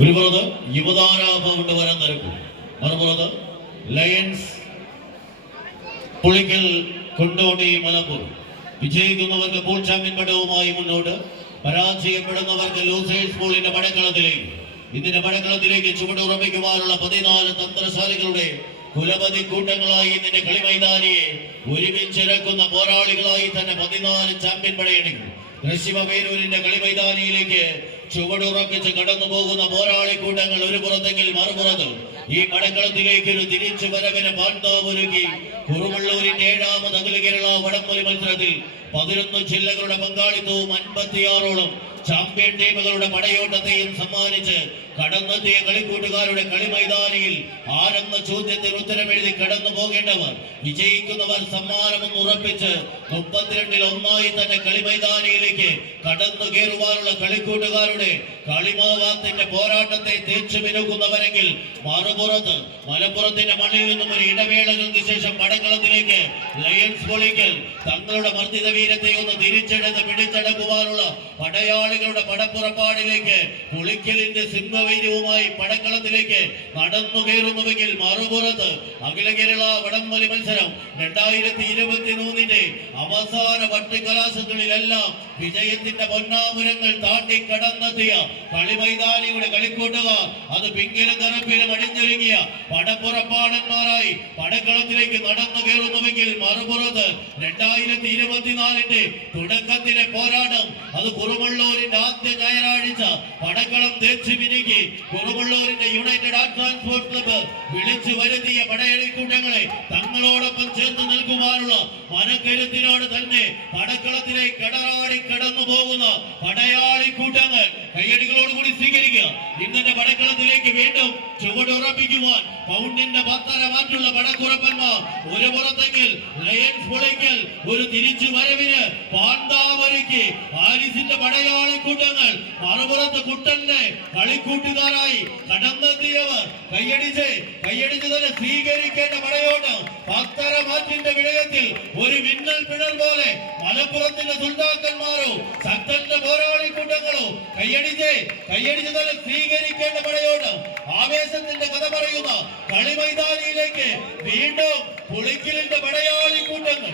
ഒരു പുറത്ത് യുവതാര കൊണ്ടുവരാൻ നിരക്കും, മറുപുറത്ത് ലയൺസ് പുളിക്കൽ കൊണ്ടോട്ടി മലപ്പുറം. വിജയിക്കുന്നവർക്ക് പൂൾ ചാമ്പ്യൻ പട്ടവുമായി മുന്നോട്ട്, പരാജയപ്പെടുന്നവർക്ക് ലൂസേഴ്സ് പൂളിന്റെ പടക്കളത്തിലേക്ക്. ഇതിന്റെ പടക്കളത്തിലേക്ക് ചുവടുറപ്പിക്കുവാനുള്ള 14 തന്ത്രശാലികളുടെ കുലപതി കൂട്ടങ്ങളായി ഇതിന്റെ കളിമൈതാനിയെ ഒരുമിച്ചിറക്കുന്ന പോരാളികളായി തന്നെ 14 ചാമ്പ്യൻ പടയണികൾ ഋഷിവപേരൂരിന്റെ കളിമൈതാനിയിലേക്ക് ചുവടുറപ്പിച്ച് കടന്നു പോകുന്ന പോരാളി കൂട്ടങ്ങൾ ഒരു പുറത്തെങ്കിൽ മറുപുറത്ത് ഈ പടക്കളത്തിലേക്ക് ഒരു തിരിച്ചു വരവിന് പാണ്ഡാവൊരുക്കി. കുറുവള്ളൂരിന്റെ 7ാമത് അഖില കേരള വടംവലി മത്സരത്തിൽ 11 ജില്ലകളുടെ പങ്കാളിത്തവും 56ഓളം ചാമ്പ്യൻ ടീമുകളുടെ പടയോട്ടത്തെയും സമ്മാനിച്ച് കടന്നെത്തിയ കളിക്കൂട്ടുകാരുടെ കളിമൈതാനിയിൽ ആരെന്ന ചോദ്യത്തിന് ഉത്തരമെഴുതി കടന്നു പോകേണ്ടവർ, വിജയിക്കുന്നവർ സമ്മാനമെന്ന് ഉറപ്പിച്ച് 32-ൽ 1 തന്നെ കളിമൈതാനിയിലേക്ക് കടന്നു കയറുവാനുള്ള കളിക്കൂട്ടുകാരുടെ കളിമാവാത്തിന്റെ പോരാട്ടത്തെ തേച്ചു മിനുക്കുന്നവരെങ്കിൽ മറുപുറത്ത് മലപ്പുറത്തിന്റെ മണ്ണിൽ നിന്നും ഒരു ഇടവേളകൾക്ക് ശേഷം പടക്കളത്തിലേക്ക് ലയൺസ് പൊളിക്കൽ തങ്ങളുടെ മർദ്ദിത വീരത്തെ ഒന്ന് തിരിച്ചെടുത്ത് പിടിച്ചടക്കുവാനുള്ള പടയാളികളുടെ പടപ്പുറപ്പാടിലേക്ക് പുളിക്കലിന്റെ സിംഹവൈര്യവുമായി പടക്കളത്തിലേക്ക് നടന്നു കയറുന്നുവെങ്കിൽ മറുപുറത്ത് അഖില കേരള വടംവലി മത്സരം 2023 അവസാന വട്ടിക്കലാശങ്ങളിലെല്ലാം വിജയത്തിന്റെ പൊന്നാപുരങ്ങൾ താണ്ടി കടന്നെത്തിയ കളിമൈതാനിയുടെ കളിക്കൂട്ടുകാർ, അത് പിങ്കിലും കറുപ്പിലും അണിഞ്ഞൊരുങ്ങിയ പടപ്പുറപ്പാടന്മാരായി പടക്കളത്തിലേക്ക് നടന്നു കയറുന്നുവെങ്കിൽ മറുപുറത്ത് 2024 തുടക്കത്തിലെ പോരാട്ടം, അത് കുറുവള്ളൂരിന്റെ ആദ്യ ഞായറാഴ്ച പടക്കളം തേച്ചു മിനുക്കി കുറുവള്ളൂരിന്റെ യുണൈറ്റഡ് ആർട്ട് ട്രാൻസ്പോർട്ട് ക്ലബ്ബ് വിളിച്ചു വരുത്തിയ പടയണിക്കൂട്ടങ്ങളെ തങ്ങളോടൊപ്പം ചേർത്ത് നിൽക്കുവാനുള്ള മനക്കരുത്തിനോട് തന്നെ പടക്കളത്തിലേക്ക് കടറാടി കടന്നു പോകുന്ന പടയാളി കൂട്ടങ്ങൾ കയ്യടികളോടുകൂടി സ്വീകരിക്കുക. ഇന്നത്തെ പടക്കളത്തിലേക്ക് വീണ്ടും ചുവടുറപ്പിക്കുവാൻ പൗണ്ടിന്റെ 10.5 മാറ്റുള്ള പടക്കുറപ്പന്മാർ ഒരു പുറത്തെങ്കിൽ ലയൺസ് പൊളിക്കൽ ഒരു തിരിച്ചു വരവിന് പാണ്ഡാവൊരുക്കി ആരിസിന്റെ പടയാളി കൂട്ടങ്ങൾ മറുപുറത്ത് കുട്ടന്റെ കളിക്കൂട്ടുകാരായി കടന്നെത്തിയവർ കയ്യടിച്ച് തന്നെ സ്വീകരിക്കേണ്ട പടയോട്ടം 10.5 മാറ്റിന്റെ വിജയത്തിൽ ഒരു മിന്നൽ പിണർ പോലെ മലപ്പുറത്തിന്റെ സുൽത്താക്കന്മാരോ ശക്തന്റെ പോരാളി കൂട്ടങ്ങളോ കയ്യടിച്ച് തന്നെ സ്വീകരിക്കേണ്ട പടയോട്ടം ആവേശത്തിന്റെ കഥ പറയുന്ന കളിമൈതാനിയിലേക്ക് വീണ്ടും പുളിക്കലിന്റെ പടയാളി കൂട്ടങ്ങൾ